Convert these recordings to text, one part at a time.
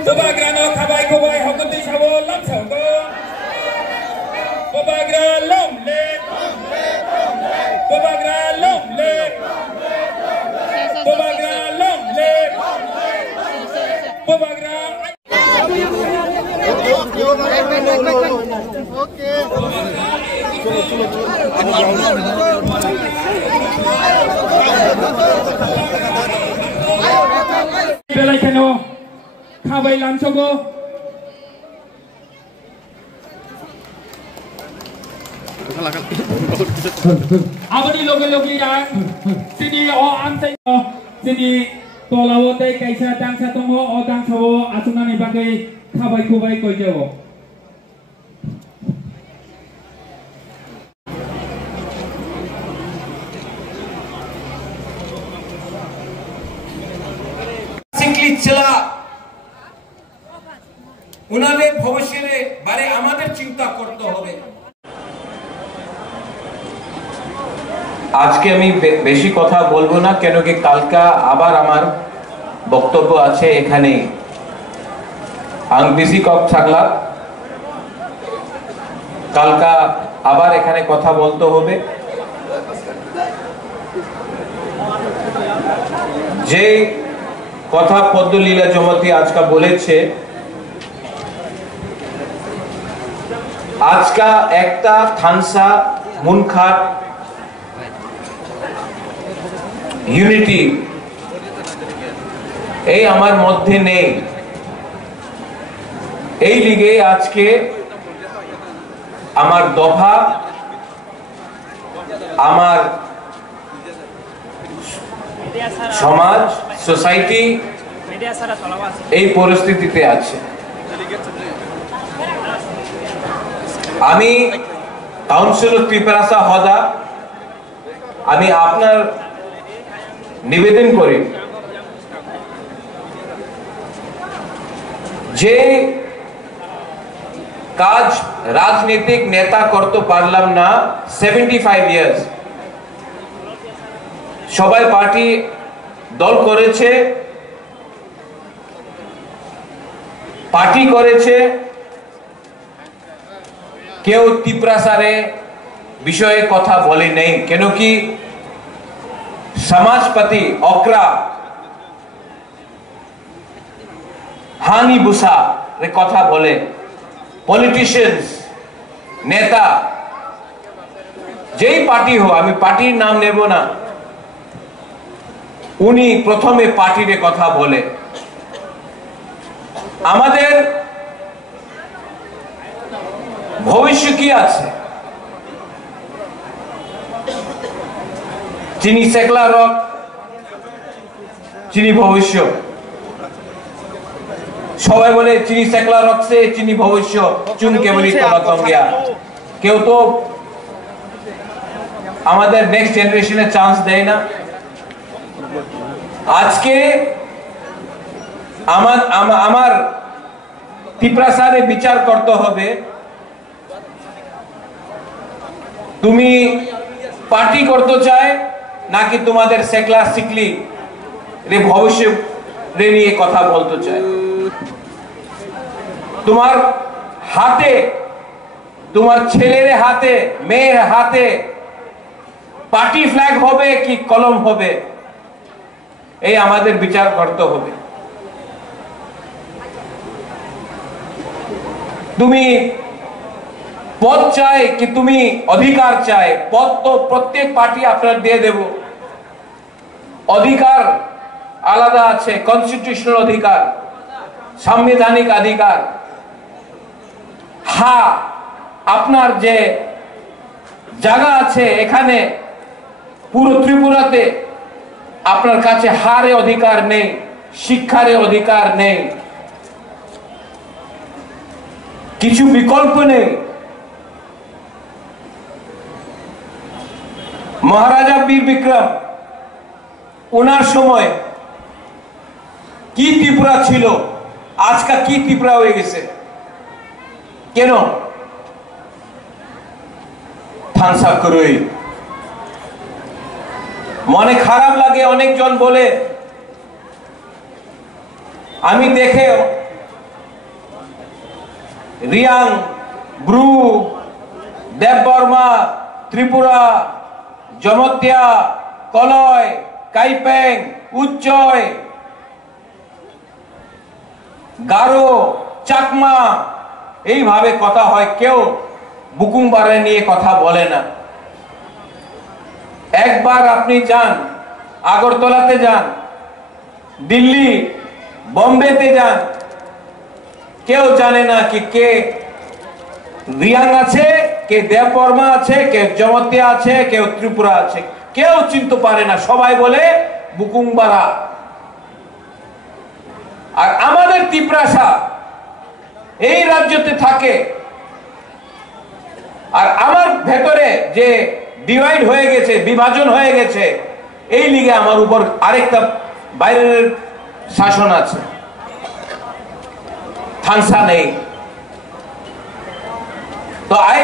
Bobagrano kabai kubai hokuti shabo lam chongo. Bobagra long le. Bobagra long le. Bobagra long le. Bobagra. Okay. Belai keno kabai lam chongo. Abadi logi ya sini o amsai sini tolawote kaisa dangsa tongo o dangsawo asunani bagai kabai kubai koijawo. चला उन्होंने भविष्य बारे आमादेर चिंता करते होबे आज के আমি বেশি কথা বলবো না কেন কি কালকা আবার আমার বক্তব্য আছে এখানে আং বিজি কপ থাকলা কালকা আবার এখানে কথা বলতে হবে যে কথা পদ্মলীলা জমতি আজকা বলেছে আজকা একটা থানসা মুনখাট ইউনিটি এই আমার মধ্যে নেই এই লিগে আজকে আমার দফা আমার সমাজ সোসাইটি এই পরিস্থিতিতে আছে আমি কাউন্সিল অফ ত্রিপুরা হদা আমি আপনার নিবেদন করি যে কাজ রাজনৈতিক নেতা করতে পারলাম না 75 ইয়ার্স সবাই পার্টি দল করেছে পার্টি করেছে কেউ ত্রিপুরাসারে বিষয়ে কথা বলে নেই কেন কি সমাজপতি অকরা হানি বুসা রে কথা বলে পলিটিশিয়ানস নেতা যেই পার্টি হো আমি পার্টির নাম নেব না উনি প্রথমে পার্টির কথা বলে আমাদের ভবিষ্য কি আছে চিনি সেকলা রক চিনি ভবিষ্য সবাই বলে চিনি সেকলা রক সে চিনি ভবিষ্য চুন কেবলি তলাতম গিয়া কেউ তো আমাদের নেক্সট জেনারেশনে চান্স দেয় না আজকে আমার ত্রিপুরাসারে বিচার করতে হবে তুমি পার্টি করতে চায় নাকি তোমাদের সেকলা সিকলি রে ভবিষ্য রে নিয়ে কথা বলতে চায় তোমার হাতে তোমার ছেলের হাতে মেয়ের হাতে পার্টি ফ্ল্যাগ হবে কি কলম হবে এই আমাদের বিচার করতে হবে তুমি পদ চাই কি তুমি অধিকার চাই পদ তো প্রত্যেক পার্টি আপনার দিয়ে দেব অধিকার আলাদা আছে কনস্টিটিউশনাল অধিকার সাংবিধানিক অধিকার হ্যাঁ আপনার যে জায়গা আছে এখানে পুরো ত্রিপুরাতে আপনার কাছে হারে অধিকার নেই শিক্ষারে অধিকার নেই কিছু বিকল্প নেই মহারাজা বীর বিক্রম ওনার সময় কি ত্রিপুরা ছিল আজকা কি ত্রিপুরা হয়ে গেছে কেন থানসা করই মনে খারাপ লাগে অনেকজন বলে আমি দেখে রিয়াং, ব্রু, দেববর্মা, ত্রিপুরা, জমতিয়া, কলয়, কাইপেং, উচ্চয়, গারো, চাকমা, এইভাবে কথা হয়। কেউ বুকুংবারে নিয়ে কথা বলে না। একবার আপনি যান, আগরতলাতে যান, দিল্লি, বম্বেতে যান, কেউ জানে না কি কে রিয়াং আছে, কে দেববর্মা আছে, কে জমতিয়া আছে, কেউ ত্রিপুরা আছে, কেউ চিনতে পারে না। সবাই বলে বুকুংবারা। আর আমাদের তিপ্রাসা এই রাজ্যতে থাকে। আর আমার ভেতরে যে ডিভাইড হয়ে গেছে, বিভাজন হয়ে গেছে, এই লিগে আমার উপর আরেকটা বাইরের শাসন আছে, থানসা নেই। তো I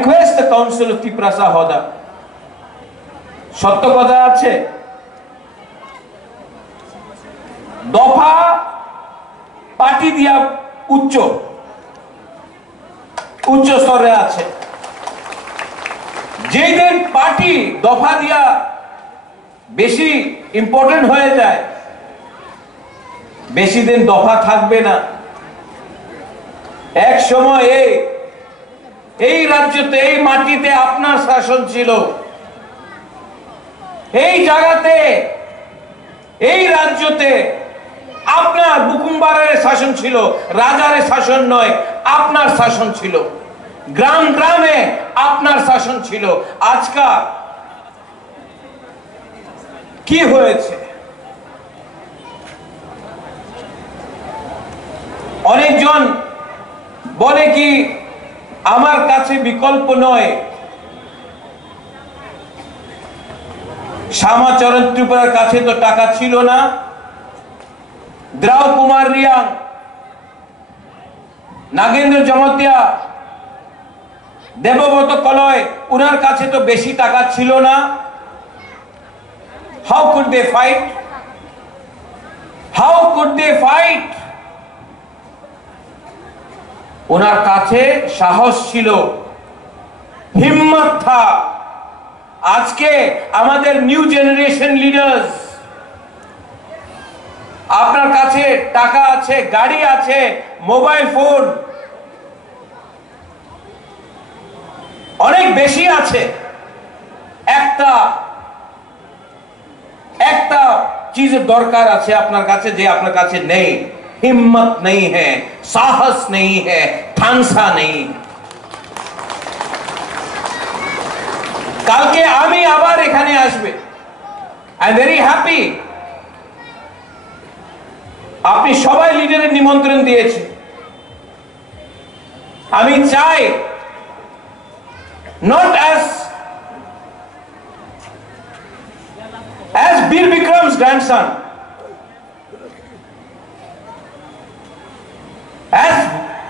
request the Council of Tiprasa Hoda, সত্য কথা আছে, দফা পার্টি দিয়া উচ্চ স্তরে আছে। যেদিন পার্টি দফা দিয়া বেশি ইম্পর্টেন্ট হয়ে যায়, বেশি দিন দফা থাকবে না। এক সময় এই রাজ্যতে, এই মাটিতে আপনার শাসন ছিল, এই জায়গাতে, এই রাজ্যতে আপনার বুকুংবারের শাসন ছিল, রাজার শাসন নয়, আপনার শাসন ছিল। গ্রাম গ্রামে আপনার শাসন ছিল। আজকাল কি হয়েছে? অনেকজন বলে কি আমার কাছে বিকল্প নয়, শ্যামাচরণ ত্রিপুরার কাছে তো টাকা ছিল না, দ্রাউ কুমার রিয়াং, নাগেন্দ্র জমতিয়া, দেবব্রত কলয়, উনার কাছে তো বেশি টাকা ছিল না। How could they fight? How could they fight? ওনার কাছে সাহস ছিল, হিম্মত থা। আজকে আমাদের নিউ জেনারেশন লিডার্স, আপনার কাছে টাকা আছে, গাড়ি আছে, মোবাইল ফোন অনেক বেশি আছে। একটা চিজের দরকার আছে আপনার কাছে, যে আপনার কাছে নেই। हिम्मत नहीं है, साहस नहीं है, ठानसा नहीं। কালকে আমি আবার এখানে আসবে। I am very happy. আপনি সবাই লিডারের নিমন্ত্রণ দিয়েছে। আমি চাই not as বীর বিক্রম's grandson, as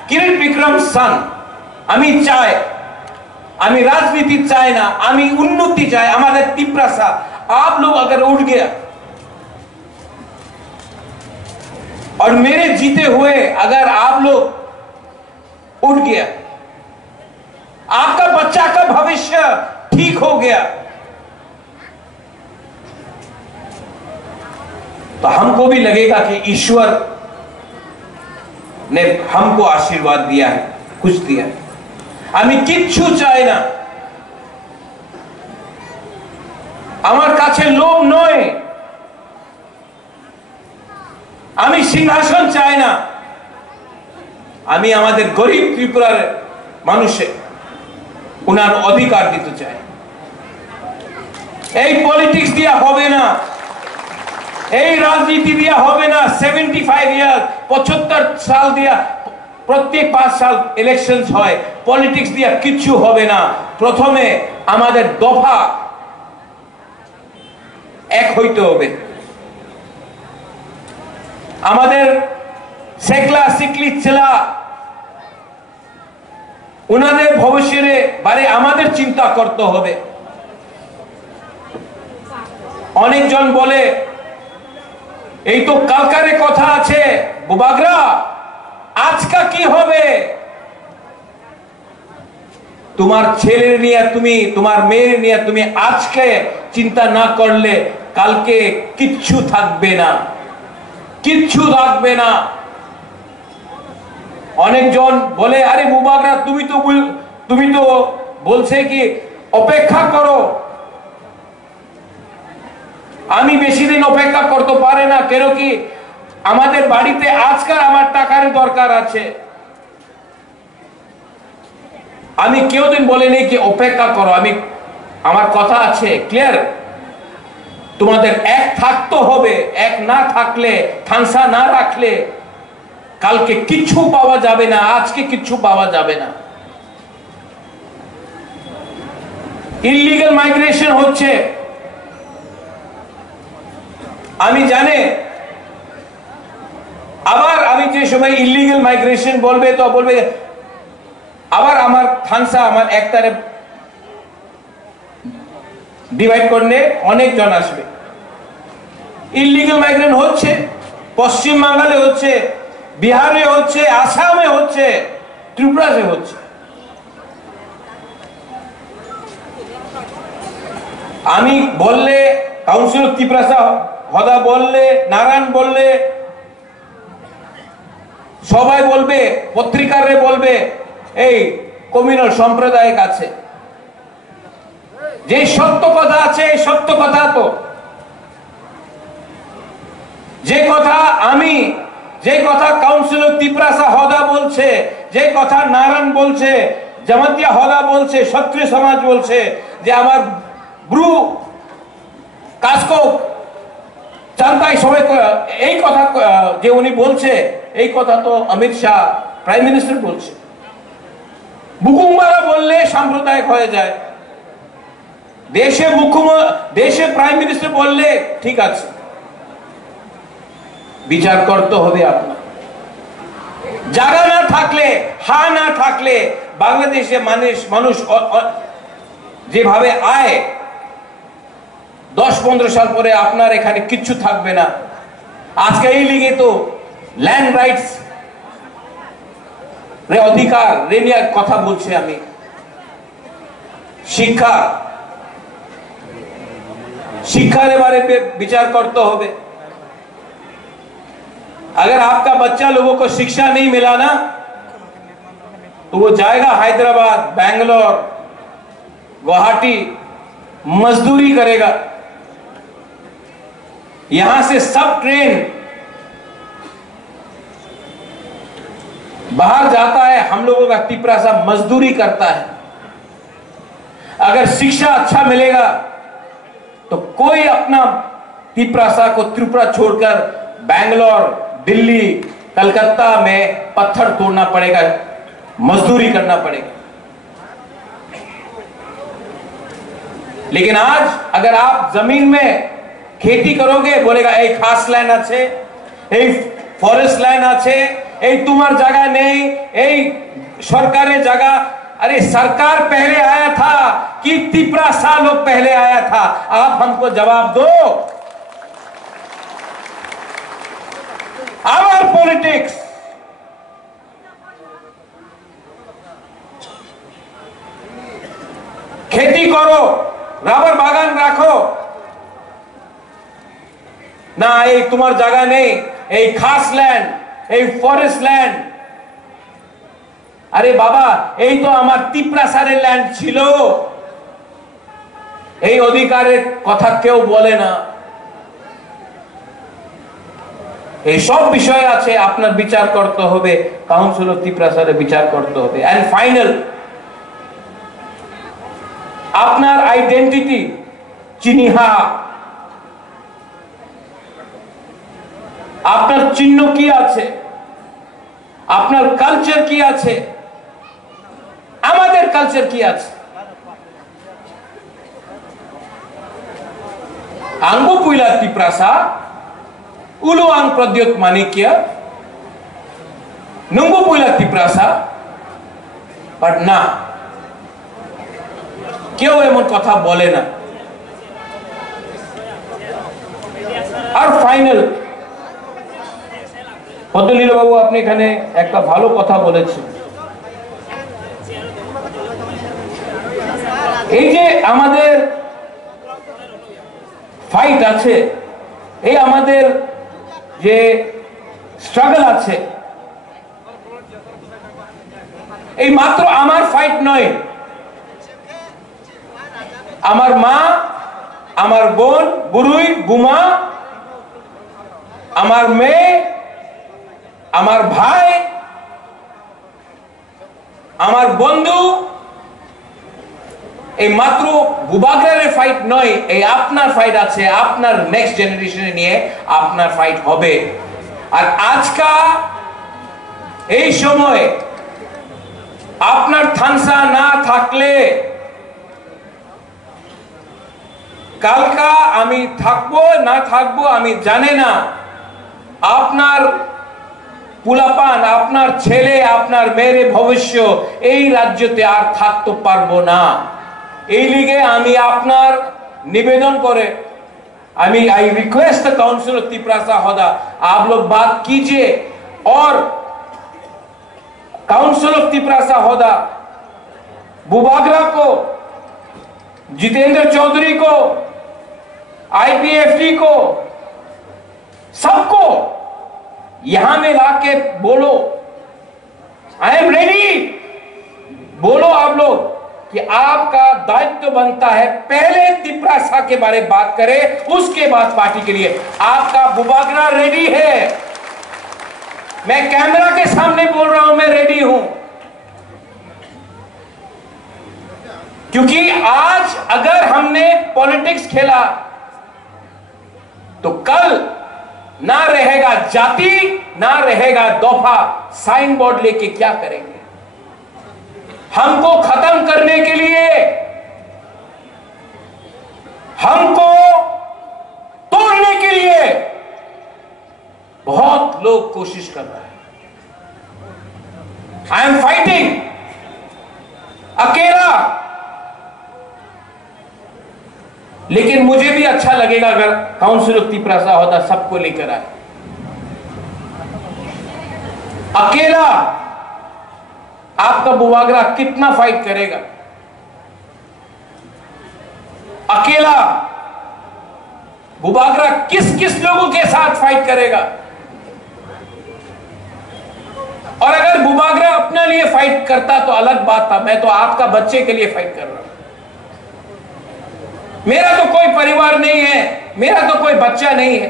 কিরিট বিক্রম's son। আমি চাই, আমি राजनीति चाहे ना, আমি उन्नति चाहे। हमारे तिप्रासा आप लोग अगर उठ गया और मेरे जीते हुए अगर आप लोग उठ गया, आपका बच्चा का भविष्य ठीक हो गया, तो हमको भी लगेगा कि ईश्वर ने हमको आशीर्वाद दिया है, कुछ दिया है। আমি কিচ্ছু চাই না, আমার কাছে লোভ নয়, আমি সিংহাসন চাই না। আমি আমাদের গরিব ত্রিপুরার মানুষের উনার অধিকার দিতে চাই। এই পলিটিক্স দিয়া হবে না, এই রাজনীতি দিয়া হবে না। 75 ইয়ার 75 সাল দিয়া প্রত্যেক 5 সাল ইলেকশন হয়, পলিটিক্স দিয়া কিচ্ছু হবে না। প্রথমে আমাদের দফা এক হইতে হবে। আমাদের সেকলা সিকলি ছেলা উনাদের ভবিষ্যতে বারে আমাদের চিন্তা করতে হবে। অনেকজন বলে এই তো কালকারে কথা আছে, বুবাগরা আজকা কি হবে? তোমার ছেলে নিয়ে তুমি, তোমার মেয়ে নিয়ে তুমি আজকে চিন্তা না করলে কালকে কিচ্ছু থাকবে না, কিচ্ছু থাকবে না। অনেকজন বলে আরে মুবাগরা তুমি তো বলছে কি অপেক্ষা করো। আমি বেশি দিন অপেক্ষা করতে পারে না, কেন কি আমাদের বাড়িতে আজকাল আমার টাকার দরকার আছে। আমি কেউ দিন বলিনি কি অপেক্ষা করো, আমার কথা আছে ক্লিয়ার। তোমাদের এক থাকতে হবে, এক না থাকলে, থানসা না রাখলে কালকে কিচ্ছু পাওয়া যাবে না, আজকে কিচ্ছু পাওয়া যাবে না। ইললিগাল মাইগ্রেশন হচ্ছে, আমি জানি। আবার আমি যে সময় ইললিগাল মাইগ্রেশন বলবে তো বলবে আবার আমার থানসা আমার একটারে ডিভাইড করলে অনেক জন আসবে। ইললিগাল মাইগ্রেশন হচ্ছে, পশ্চিম বাংলাতে হচ্ছে, বিহারে হচ্ছে, আসামে হচ্ছে, ত্রিপুরাতে হচ্ছে। আমি বললে কাউন্সিলর ত্রিপুরা হদা বললে, নারায়ণ বললে, সবাই বলবে, পত্রিকারে বলবে এই কমিউনাল সম্প্রদায়ের কাছে যে সত্য কথা আছে, এই সত্য কথা তো যে কথা কাউন্সিলর ত্রিপুরা হদা বলছে, যে কথা নারায়ণ বলছে, জামাতিয়া হদা বলছে, ক্ষত্রিয় সমাজ বলছে, যে আমার ব্রু কাসকো জানতাই সবাই এই কথা যে উনি বলছে, এই কথা তো অমিত শাহ প্রাইম মিনিস্টার বলছে। বুকুমারা বললে সাম্প্রদায়িক হয়ে যায়, দেশে প্রাইম মিনিস্টার বললে ঠিক আছে। বিচার করতে হবে আপনার। জায়গা না থাকলে, হা না থাকলে বাংলাদেশে মানুষ যেভাবে আয় 10-15 সাল পরে আপনার এখানে কিচ্ছু থাকবে না। আজকে এই লিগে তো ল্যান্ড রাইটস রে অধিকার রে নিয়ে কথা বলছি আমি। শিক্ষার এবারে বিচার करते হবে। अगर आपका बच्चा लोगों को शिक्षा नहीं मिला ना तो वो जाएगा हैदराबाद, बैंगलोर, गुवाहाटी, मजदूरी करेगा। यहां से सब ट्रेन बाहर जाता है, हम लोगों का टिपरा सा मजदूरी करता है। अगर शिक्षा अच्छा मिलेगा तो कोई अपना तिपरासा को त्रिपुरा छोड़कर बैंगलोर, दिल्ली, कलकत्ता में पत्थर तोड़ना पड़ेगा, मजदूरी करना पड़ेगा। लेकिन आज अगर आप जमीन में खेती करोगे, बोलेगा एक खास लैंड আছে, এই ফরেস্ট ল্যান্ড আছে, এই তোমার জায়গা নেই, এই সরকারের জায়গা। अरे सरकार पहले आया था कि तिपरा सा लोग पहले आया था? आप हमको जवाब दो। आवर पॉलिटिक्स खेती करो, रबर बागान राखो ना, এই তোমার জায়গা নেই, এই খাস ল্যান্ড, এই ফরেস্ট ল্যান্ড। আরে বাবা, এই তো আমার তিপ্রাসারের ল্যান্ড ছিল, এই অধিকারের কথা কেউ বলে না। এই সব বিষয় আছে, আপনার বিচার করতে হবে, কাউন্সিল অফ তিপ্রাসারে বিচার করতে হবে। এন্ড ফাইনাল, আপনার আইডেন্টিটি চিহ্নিহা, আপনার চিহ্ন কি আছে, আপনার কালচার কি আছে, আমাদের কালচার কি আছে। আঙ্গু পুইলা তিপ্রাসা, উলু আং প্রদ্যোত মানিকিয়া, নুঙ্গু পুইলা তিপ্রাসা, বাট না, কেউ এমন কথা বলে না। আর ফাইনাল, পদ্মলীলা বাবু আপনি এখানে একটা ভালো কথা বলেছেন। এই যে আমাদের ফাইট আছে, এই আমাদের যে স্ট্রাগল আছে, এই মাত্র আমার ফাইট নয়। আমার মা, আমার বোন বুড়ুই বুমা, আমার মেয়ে, আমার ভাই, আমার বন্ধু, এই মাত্র বুবাগ্রারের ফাইট নয়, এই আপনার ফাইট আছে। আপনার নেক্সট জেনারেশনে নিয়ে আপনার ফাইট হবে। আর আজকা এই সময় আপনার থানসা না থাকলে কালকা আমি থাকবো না থাকবো আমি জানি না। আপনার পুলাপান, আপনার ছেলে, আপনার মেয়ের ভবিষ্য এই রাজ্যতে আর থাকতে পারবো না। এই লিগে আমি আপনার निवेदन करे, I request the council of Tiprasa Hoda, आप लोग बात कीजिए और काउंसिल ऑफ तिपरासा होदा बुबाग्रा को, जितेंद्र चौधरी को, आईपीएफटी को, सबको यहां में लाके बोलो आई एम रेडी। बोलो आप लोग कि आपका दायित्व बनता है पहले तिपरासा के बारे में बात करें, उसके बाद पार्टी के लिए। आपका बुबाग्रा रेडी है। मैं कैमरा के सामने बोल रहा हूं, मैं रेडी हूं। क्योंकि आज अगर हमने पॉलिटिक्स खेला तो कल ना रहेगा जाति, ना रहेगा दफा, साइन बोर्ड लेके क्या करेंगे? हमको खत्म करने के लिए, हमको तोड़ने के लिए बहुत लोग कोशिश कर रहे हैं। आई एम फाइटिंग अकेला, लेकिन मुझे भी अच्छा लगेगा अगर काउंसिल ऑफ तिपरासा होता सबको लेकर आए। अकेला आपका बुबाग्रा कितना फाइट करेगा? अकेला बुबाग्रा किस किस लोगों के साथ फाइट करेगा? और अगर बुबाग्रा अपने लिए फाइट करता तो अलग बात था। मैं तो आपका बच्चे के लिए फाइट कर रहा हूं। मेरा तो कोई परिवार नहीं है, मेरा तो कोई बच्चा नहीं है।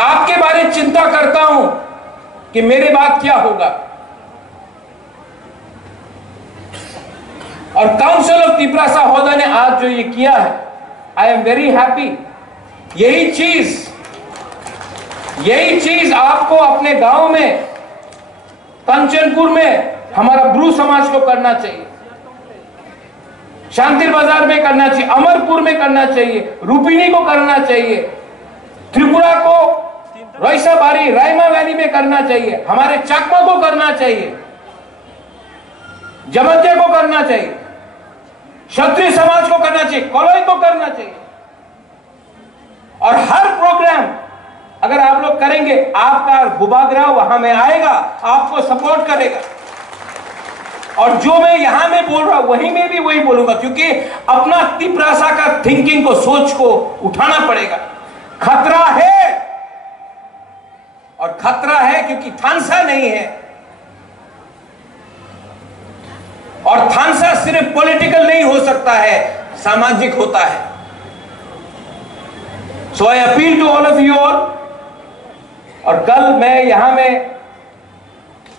आपके बारे में चिंता करता हूं कि मेरे बाद क्या होगा। और काउंसिल ऑफ तिपरासा होदा ने आज जो ये किया है, आई एम वेरी हैप्पी। यही चीज आपको अपने गांव में, कंचनपुर में हमारा ब्रू समाज को करना चाहिए, शांति बाजार में करना चाहिए, अमरपुर में करना चाहिए, रूपिनी को करना चाहिए, त्रिपुरा को, रईसा बारी, रायमा वैली में करना चाहिए, हमारे चाकमा को करना चाहिए, जमत्या को करना चाहिए, क्षत्रिय समाज को करना चाहिए, कोलोई को करना चाहिए। और हर प्रोग्राम अगर आप लोग करेंगे, आपका बुबाग्रा वहां में आएगा, आपको सपोर्ट करेगा। और जो मैं यहां में बोल रहा हूं वहीं में भी वही बोलूंगा, क्योंकि अपना तिपरासा का थिंकिंग को, सोच को उठाना पड़ेगा। खतरा है, और खतरा है क्योंकि थानसा नहीं है। और थानसा सिर्फ पॉलिटिकल नहीं हो सकता है, सामाजिक होता है। So I appeal to all of you all. और कल मैं यहां में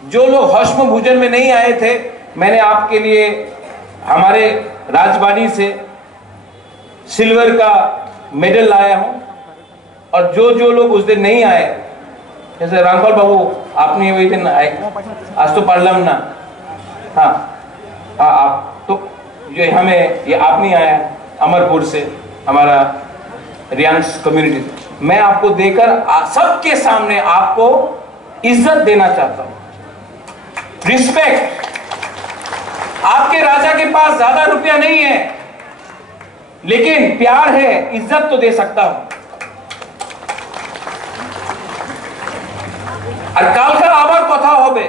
जो लोग हौसम भोजन में नहीं आए थे, मैंने आपके लिए हमारे राजवाड़ी से सिल्वर का मेडल लाया हूं। और जो लोग उस दिन नहीं आए, जैसे रामपाल बाबू आपने वही दिन आए, आज तो पढ़लम ना, हाँ आप तो जो हमें ये आप नहीं आया अमरपुर से, हमारा रियांस कम्युनिटी, मैं आपको देकर सबके सामने आपको इज्जत देना चाहता हूं, रिस्पेक्ट। आपके राजा के पास ज्यादा रुपया नहीं है, लेकिन प्यार है, इज्जत तो दे सकता हूं। আর কালকা আবার কথা হবে,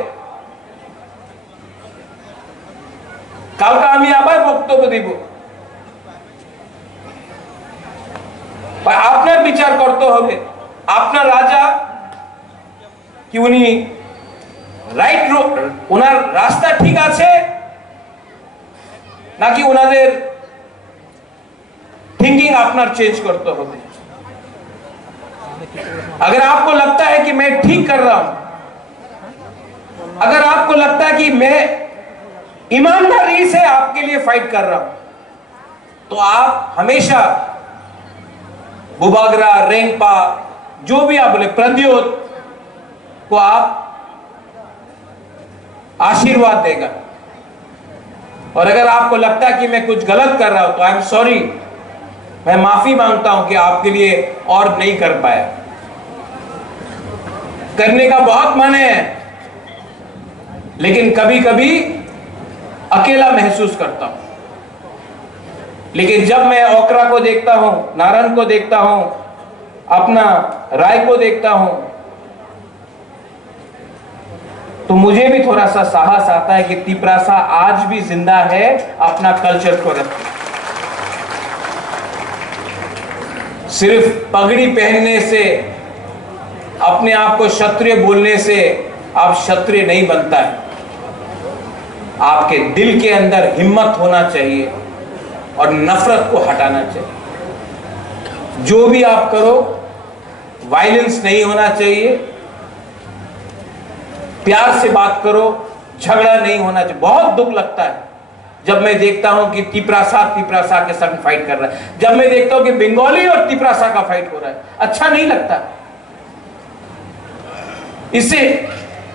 কালকা আমি আবার বক্তব্য দিব। আপনার বিচার করতে হবে, আপনার রাজা কি উনি রাইট, ওনার রাস্তা ঠিক আছে নাকি ওনাদের थिंकिंग আপনার चेंज करते होते। अगर आपको लगता है कि मैं ठीक कर रहा हूं, अगर आपको लगता है कि मैं ईमानदारी से आपके लिए फाइट कर रहा हूं, तो आप हमेशा बुबागरा, रेंगपा, जो भी आप बोले, प्रद्योत को आप आशीर्वाद देगा। और अगर आपको लगता है कि मैं कुछ गलत कर रहा हूं तो आई एम सॉरी, मैं माफी मांगता हूं कि आपके लिए और नहीं कर पाया। करने का बहुत मन है, लेकिन कभी कभी अकेला महसूस करता हूं। लेकिन जब मैं ओकरा को देखता हूं, नारायण को देखता हूं, अपना राय को देखता हूं, तो मुझे भी थोड़ा सा साहस आता है कि तिपरासा आज भी जिंदा है, अपना कल्चर को रखते। सिर्फ पगड़ी पहनने से, अपने आप को क्षत्रिय बोलने से आप क्षत्रिय नहीं बनता है। आपके दिल के अंदर हिम्मत होना चाहिए और नफरत को हटाना चाहिए। जो भी आप करो, वायलेंस नहीं होना चाहिए, प्यार से बात करो, झगड़ा नहीं होना चाहिए। बहुत दुख लगता है जब मैं देखता हूं कि तिपरासा के संग फाइट कर रहा है, जब मैं देखता हूं कि बंगाली और तिपरासा का फाइट हो रहा है, अच्छा नहीं लगता। इससे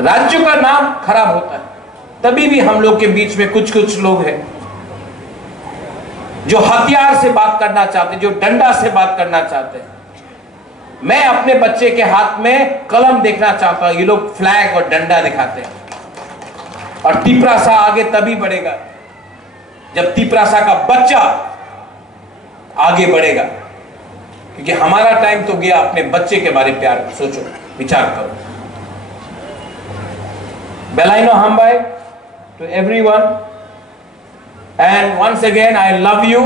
राज्य का नाम खराब होता है। तभी भी हम लोग के बीच में कुछ कुछ लोग हैं जो हथियार से बात करना चाहते, जो डंडा से बात करना चाहते हैं। मैं अपने बच्चे के हाथ में कलम देखना चाहता हूं, ये लोग फ्लैग और डंडा दिखाते हैं। और तिपरासा आगे तभी बढ़ेगा जब तिपरासा का बच्चा आगे बढ़ेगा, क्योंकि हमारा टाइम तो गया। अपने बच्चे के बारे में प्यार सोचो, विचार करो। बेलाइनो हमबाई to everyone, and once again I love you.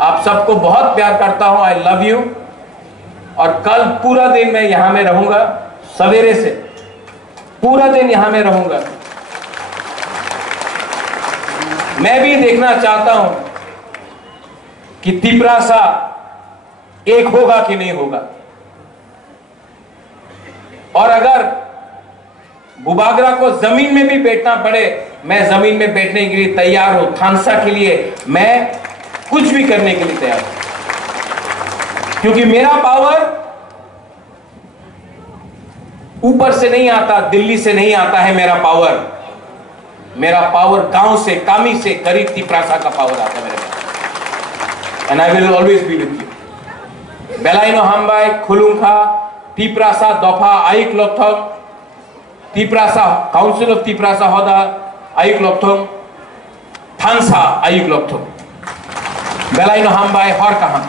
आप सबको बहुत प्यार करता हूं, आई लव यू। और कल पूरा दिन मैं यहां में रहूंगा, सवेरे से पूरा दिन यहां में रहूंगा। मैं भी देखना चाहता हूं कि तिपरासा एक होगा कि नहीं होगा। और अगर बुबागरा को जमीन में भी बैठना पड़े, मैं जमीन में बैठने के लिए तैयार हूं। थानसा के लिए मैं कुछ भी करने के लिए तैयार हूं, क्योंकि मेरा पावर ऊपर से नहीं आता, दिल्ली से नहीं आता है। मेरा पावर गांव से, कामी से, गरीब तिपरासा का पावर आता है मेरे पास। And I will always be with you. बेलाइनो हमबाई खुलुंखा तिपरासा दफा आइक लथम, तिपरासा काउंसिल ऑफ तिपरासा होदा आइक लथम, थानसा आइक लथम। बेलाइनो हमबाई हर कहां।